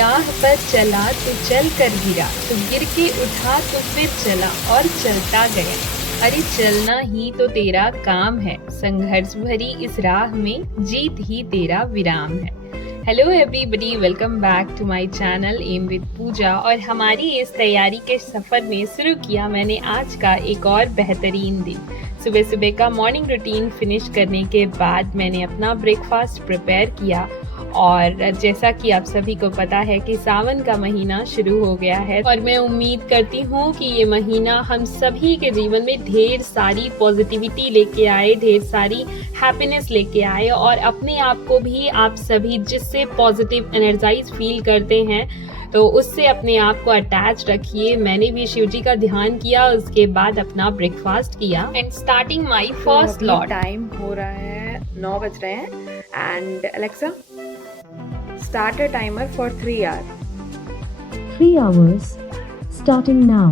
राह पर चला तो चल कर गिरा, तो गिर के उठा तो फिर चला और चलता गया। अरे चलना ही तो तेरा काम है, संघर्ष भरी इस राह में जीत ही तेरा विराम है। Hello everybody, welcome back to my channel am with Pooja. और हमारी इस तैयारी के सफ़र में शुरू किया मैंने आज का एक और बेहतरीन दिन। सुबह सुबह का मॉर्निंग रूटीन फिनिश करने के बाद मैंने अपना ब्रेकफास्ट प्रिपेयर किया। और जैसा कि आप सभी को पता है कि सावन का महीना शुरू हो गया है और मैं उम्मीद करती हूँ कि ये महीना हम सभी के जीवन में ढेर सारी पॉजिटिविटी लेके आए, ढेर सारी हैप्पीनेस लेके आए और अपने आप को भी आप सभी जिससे पॉजिटिव एनर्जाइज फील करते हैं तो उससे अपने आप को अटैच रखिए। मैंने भी शिव जी का ध्यान किया, उसके बाद अपना ब्रेकफास्ट किया and starting my first lot. Time हो रहा है 9 बज रहे हैं and Alexa start a timer for 3 hour. 3 hours starting now.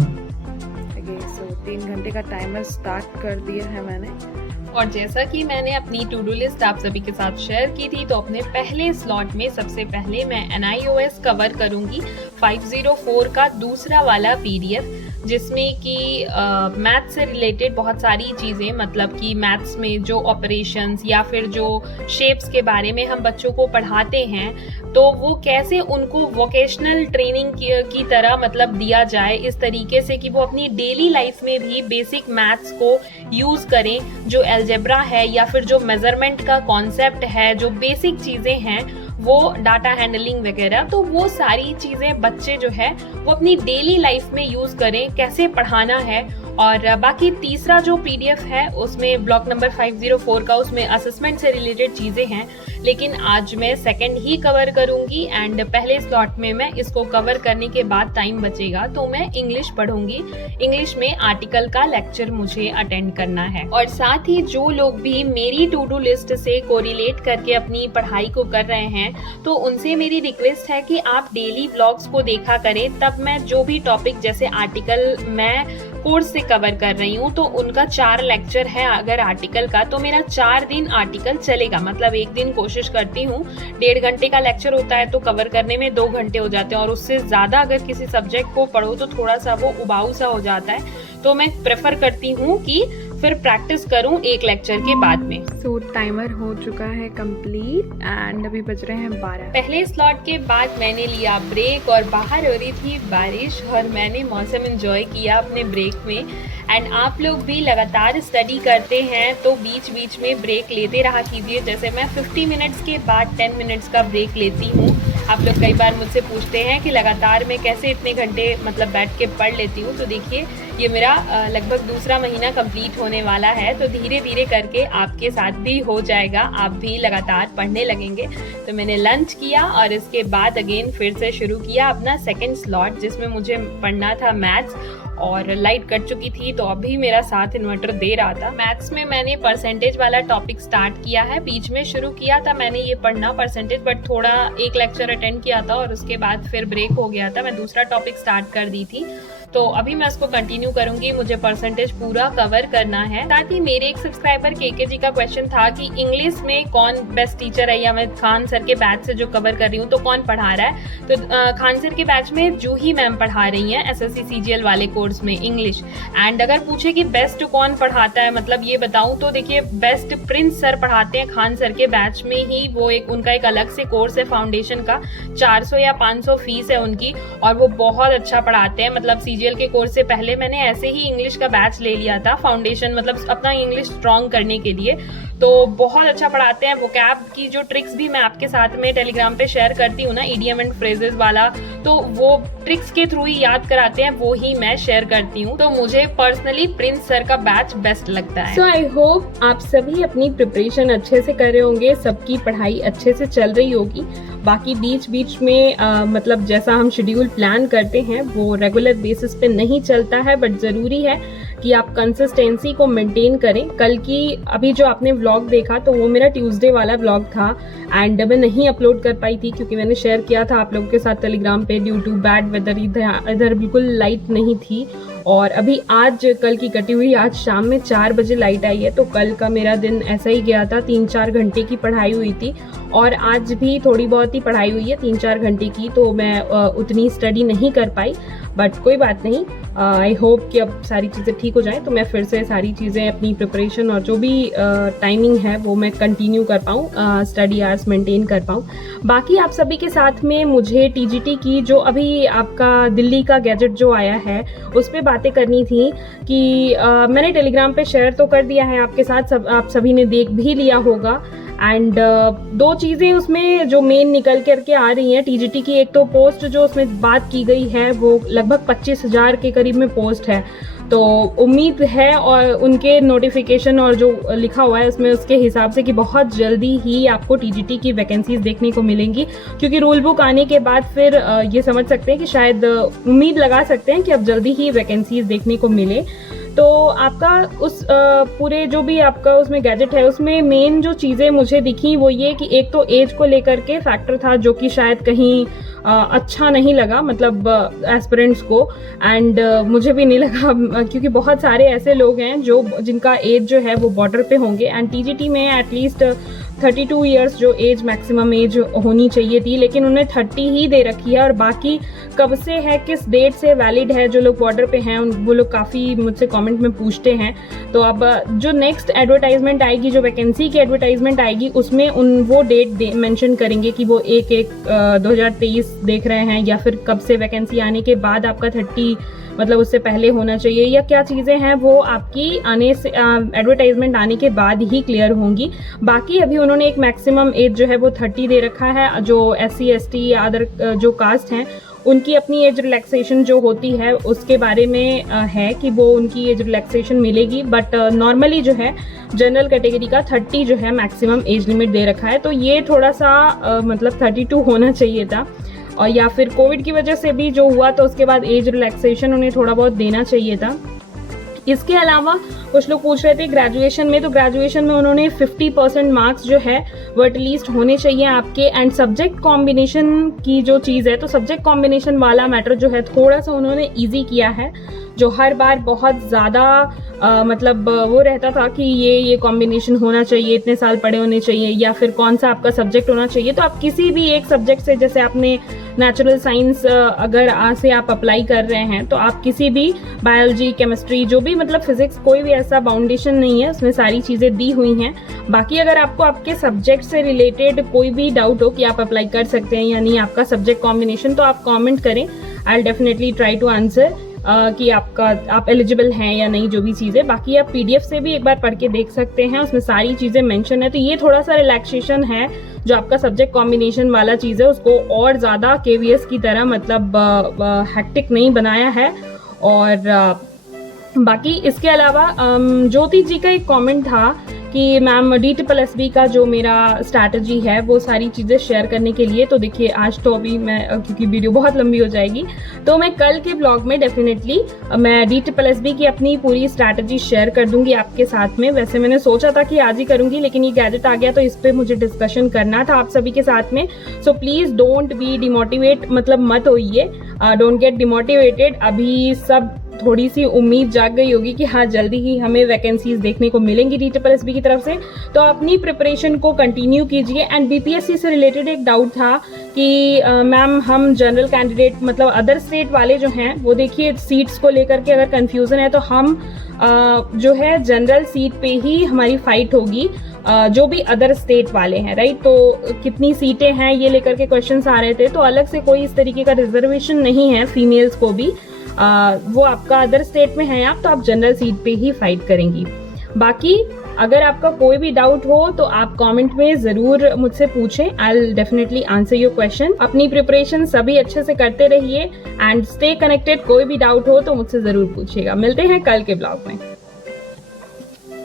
Okay, so 3 घंटे का टाइमर स्टार्ट कर दिया है मैंने। और जैसा कि मैंने अपनी टू डू लिस्ट आप सभी के साथ शेयर की थी, तो अपने पहले स्लॉट में सबसे पहले मैं NIOS कवर करूंगी 504 का दूसरा वाला PDF, जिसमें कि मैथ्स से रिलेटेड बहुत सारी चीज़ें, मतलब कि मैथ्स में जो ऑपरेशंस या फिर जो शेप्स के बारे में हम बच्चों को पढ़ाते हैं तो वो कैसे उनको वोकेशनल ट्रेनिंग की तरह मतलब दिया जाए, इस तरीके से कि वो अपनी डेली लाइफ में भी बेसिक मैथ्स को यूज़ करें। जो अलजेब्रा है या फिर जो मेजरमेंट का कॉन्सेप्ट है, जो बेसिक चीज़ें हैं, वो डाटा हैंडलिंग वगैरह, तो वो सारी चीज़ें बच्चे जो है वो अपनी डेली लाइफ में यूज़ करें, कैसे पढ़ाना है। और बाकी तीसरा जो PDF है उसमें ब्लॉक नंबर 504 का, उसमें असेसमेंट से रिलेटेड चीज़ें हैं, लेकिन आज मैं सेकंड ही कवर करूंगी एंड पहले स्लॉट में मैं इसको कवर करने के बाद टाइम बचेगा तो मैं इंग्लिश पढ़ूंगी। इंग्लिश में आर्टिकल का लेक्चर मुझे अटेंड करना है। और साथ ही जो लोग भी मेरी टू डू लिस्ट से कोरिलेट करके अपनी पढ़ाई को कर रहे हैं तो उनसे मेरी रिक्वेस्ट है कि आप डेली व्लॉग्स को देखा करें, तब मैं जो भी टॉपिक जैसे आर्टिकल मैं कोर्स से कवर कर रही हूँ तो उनका 4 लेक्चर है अगर आर्टिकल का, तो मेरा 4 दिन आर्टिकल चलेगा। मतलब एक दिन कोशिश करती हूँ, 1.5 घंटे का लेक्चर होता है तो कवर करने में 2 घंटे हो जाते हैं, और उससे ज़्यादा अगर किसी सब्जेक्ट को पढ़ो तो थोड़ा सा वो उबाऊ सा हो जाता है, तो मैं प्रेफर करती हूँ कि फिर प्रैक्टिस करूं एक लेक्चर के बाद में। सो टाइमर हो चुका है कंप्लीट एंड अभी बज रहे हैं 12। पहले स्लॉट के बाद मैंने लिया ब्रेक और बाहर हो रही थी बारिश और मैंने मौसम एंजॉय किया अपने ब्रेक में। एंड आप लोग भी लगातार स्टडी करते हैं तो बीच बीच में ब्रेक लेते रहा कीजिए। जैसे मैं 50 मिनट्स के बाद 10 मिनट्स का ब्रेक लेती हूँ। आप लोग कई बार मुझसे पूछते हैं कि लगातार मैं कैसे इतने घंटे मतलब बैठ के पढ़ लेती हूँ, तो देखिए ये मेरा लगभग दूसरा महीना कंप्लीट होने वाला है, तो धीरे धीरे करके आपके साथ भी हो जाएगा, आप भी लगातार पढ़ने लगेंगे। तो मैंने लंच किया और इसके बाद अगेन फिर से शुरू किया अपना सेकंड स्लॉट, जिसमें मुझे पढ़ना था मैथ्स। और लाइट कट चुकी थी तो अभी मेरा साथ इन्वर्टर दे रहा था। मैथ्स में मैंने परसेंटेज वाला टॉपिक स्टार्ट किया है, बीच में शुरू किया था मैंने ये पढ़ना परसेंटेज, बट थोड़ा एक लेक्चर अटेंड किया था और उसके बाद फिर ब्रेक हो गया था, मैं दूसरा टॉपिक स्टार्ट कर दी थी, तो अभी मैं इसको कंटिन्यू करूंगी। मुझे परसेंटेज पूरा कवर करना है। साथ ही मेरे एक सब्सक्राइबर KK जी का क्वेश्चन था कि इंग्लिश में कौन बेस्ट टीचर है, या मैं खान सर के बैच से जो कवर कर रही हूँ तो कौन पढ़ा रहा है। तो खान सर के बैच में जूही मैम पढ़ा रही हैं SSC CGL वाले कोर्स में इंग्लिश। एंड अगर पूछे कि बेस्ट कौन पढ़ाता है, मतलब ये बताऊँ तो देखिए बेस्ट प्रिंस सर पढ़ाते हैं खान सर के बैच में ही। वो एक उनका एक अलग से कोर्स है फाउंडेशन का, 400 या 500 फीस है उनकी, और वो बहुत अच्छा पढ़ाते हैं। मतलब CGL के कोर्स से पहले मैंने ऐसे ही इंग्लिश का बैच ले लिया था फाउंडेशन, मतलब अपना इंग्लिश स्ट्रॉन्ग करने के लिए, तो बहुत अच्छा पढ़ाते हैं। वोकैब की जो ट्रिक्स भी मैं आपके साथ में टेलीग्राम पे शेयर करती हूँ ना, इडियम एंड फ्रेजेस वाला, तो वो ट्रिक्स के थ्रू ही याद कराते हैं, वो ही मैं शेयर करती हूँ। तो मुझे पर्सनली प्रिंस सर का बैच बेस्ट लगता है। सो आई होप आप सभी अपनी प्रिपरेशन अच्छे से कर रहे होंगे, सबकी पढ़ाई अच्छे से चल रही होगी। बाकी बीच बीच में मतलब जैसा हम शेड्यूल प्लान करते हैं वो रेगुलर बेसिस पे नहीं चलता है, बट ज़रूरी है कि आप कंसिस्टेंसी को मेंटेन करें। कल की अभी जो आपने व्लॉग देखा तो वो मेरा ट्यूसडे वाला व्लॉग था एंड मैं नहीं अपलोड कर पाई थी क्योंकि मैंने शेयर किया था आप लोगों के साथ टेलीग्राम पे ड्यू टू बैड वेदर, इधर बिल्कुल लाइट नहीं थी। और अभी आज कल की कटी हुई आज शाम में 4 बजे लाइट आई है, तो कल का मेरा दिन ऐसा ही गया था। 3-4 घंटे की पढ़ाई हुई थी और आज भी थोड़ी बहुत ही पढ़ाई हुई है 3-4 घंटे की, तो मैं उतनी स्टडी नहीं कर पाई, बट कोई बात नहीं। आई होप कि अब सारी चीज़ें ठीक हो जाएं तो मैं फिर से सारी चीज़ें अपनी प्रिपरेशन और जो भी टाइमिंग है वो मैं कंटिन्यू कर पाऊँ, स्टडी आवर्स मेंटेन कर पाऊँ। बाकी आप सभी के साथ में मुझे टीजीटी की जो अभी आपका दिल्ली का गैजेट जो आया है उस पर बातें करनी थी कि मैंने टेलीग्राम पे शेयर तो कर दिया है आपके साथ, आप सभी ने देख भी लिया होगा। एंड 2 चीज़ें उसमें जो मेन निकल करके आ रही हैं टीजीटी की, एक तो पोस्ट जो उसमें बात की गई है वो लगभग 25,000 के करीब में पोस्ट है, तो उम्मीद है और उनके नोटिफिकेशन और जो लिखा हुआ है उसमें उसके हिसाब से कि बहुत जल्दी ही आपको टीजीटी की वैकेंसीज देखने को मिलेंगी, क्योंकि रूल बुक आने के बाद फिर ये समझ सकते हैं कि शायद उम्मीद लगा सकते हैं कि अब जल्दी ही वैकेंसीज देखने को मिले। तो आपका उस पूरे जो भी आपका उसमें गैजेट है उसमें मेन जो चीज़ें मुझे दिखी वो ये कि एक तो एज को लेकर के फैक्टर था जो कि शायद कहीं अच्छा नहीं लगा, मतलब एस्पिरेंट्स को, एंड मुझे भी नहीं लगा क्योंकि बहुत सारे ऐसे लोग हैं जिनका एज जो है वो बॉर्डर पे होंगे एंड टीजीटी में एटलीस्ट 32 इयर्स जो एज मैक्सिमम एज होनी चाहिए थी, लेकिन उन्हें 30 ही दे रखी है। और बाकी कब से है, किस डेट से वैलिड है, जो लोग बॉर्डर पे हैं वो लोग काफ़ी मुझसे कमेंट में पूछते हैं। तो अब जो नेक्स्ट एडवर्टाइजमेंट आएगी, जो वैकेंसी की एडवर्टाइजमेंट आएगी, उसमें वो डेट मेंशन करेंगे कि वो 1/1/2023 देख रहे हैं या फिर कब से वैकेंसी आने के बाद आपका 30 मतलब उससे पहले होना चाहिए, या क्या चीज़ें हैं वो आपकी आने से एडवर्टाइजमेंट आने के बाद ही क्लियर होंगी। बाकी अभी उन्होंने एक मैक्सिमम एज जो है वो 30 दे रखा है। जो SC ST या अदर जो कास्ट हैं उनकी अपनी एज रिलैक्सेशन जो होती है उसके बारे में है कि वो उनकी एज रिलैक्सेशन मिलेगी, बट नॉर्मली जो है जनरल कैटेगरी का 30 जो है मैक्सिमम एज लिमिट दे रखा है। तो ये थोड़ा सा मतलब 32 होना चाहिए था, और या फिर कोविड की वजह से भी जो हुआ तो उसके बाद एज रिलैक्सेशन उन्हें थोड़ा बहुत देना चाहिए था। इसके अलावा कुछ लोग पूछ रहे थे ग्रेजुएशन में, तो ग्रेजुएशन में उन्होंने 50% मार्क्स जो है वो एटलीस्ट होने चाहिए आपके, एंड सब्जेक्ट कॉम्बिनेशन की जो चीज़ है तो सब्जेक्ट कॉम्बिनेशन वाला मैटर जो है थोड़ा सा उन्होंने ईजी किया है। जो हर बार बहुत ज़्यादा मतलब वो रहता था कि ये कॉम्बिनेशन होना चाहिए, इतने साल पढ़े होने चाहिए, या फिर कौन सा आपका सब्जेक्ट होना चाहिए। तो आप किसी भी एक सब्जेक्ट से, जैसे आपने नेचुरल साइंस अगर आज से आप अप्लाई कर रहे हैं तो आप किसी भी बायोलॉजी, केमिस्ट्री, जो भी मतलब फिजिक्स, कोई भी ऐसा बाउंडेशन नहीं है, उसमें सारी चीज़ें दी हुई हैं। बाकी अगर आपको आपके सब्जेक्ट से रिलेटेड कोई भी डाउट हो कि आप अप्लाई कर सकते हैं या नहीं आपका सब्जेक्ट कॉम्बिनेशन, तो आप कॉमेंट करें, I will definitely try to answer कि आप एलिजिबल हैं या नहीं, जो भी चीज़ें। बाकी आप PDF से भी एक बार पढ़ के देख सकते हैं, उसमें सारी चीज़ें मेंशन है। तो ये थोड़ा सा रिलैक्सेशन है, जो आपका सब्जेक्ट कॉम्बिनेशन वाला चीज़ है उसको और ज़्यादा KVS की तरह मतलब हेक्टिक नहीं बनाया है। और बाकी इसके अलावा ज्योति जी का एक कमेंट था कि मैम DSSB का जो मेरा स्ट्रैटेजी है वो सारी चीज़ें शेयर करने के लिए। तो देखिए आज तो अभी मैं, क्योंकि वीडियो बहुत लंबी हो जाएगी, तो मैं कल के ब्लॉग में डेफिनेटली मैं DSSB की अपनी पूरी स्ट्रैटेजी शेयर कर दूंगी आपके साथ में। वैसे मैंने सोचा था कि आज ही करूंगी, लेकिन ये गैजेट आ गया तो इस पर मुझे डिस्कशन करना था आप सभी के साथ में। So please don't be demotivate, मतलब मत होइए, डोंट गेट डिमोटिवेटेड। अभी सब थोड़ी सी उम्मीद जाग गई होगी कि हाँ जल्दी ही हमें वैकेंसीज देखने को मिलेंगी DSSB की तरफ से, तो अपनी प्रिपरेशन को कंटिन्यू कीजिए। एंड BPSC से रिलेटेड एक डाउट था कि मैम हम जनरल कैंडिडेट, मतलब अदर स्टेट वाले जो हैं वो, देखिए सीट्स को लेकर के अगर कंफ्यूजन है तो हम जो है जनरल सीट पे ही हमारी फाइट होगी, जो भी अदर स्टेट वाले हैं, राइट। तो कितनी सीटें हैं ये लेकर के क्वेश्चंस आ रहे थे, तो अलग से कोई इस तरीके का रिजर्वेशन नहीं है फीमेल्स को भी, वो आपका अदर स्टेट में है आप, तो आप जनरल सीट पे ही फाइट करेंगी। बाकी अगर आपका कोई भी डाउट हो तो आप कमेंट में ज़रूर मुझसे पूछें, आई will definitely answer your question. अपनी प्रिपरेशन सभी अच्छे से करते रहिए एंड स्टे कनेक्टेड। कोई भी डाउट हो तो मुझसे ज़रूर पूछिएगा। मिलते हैं कल के ब्लॉग में।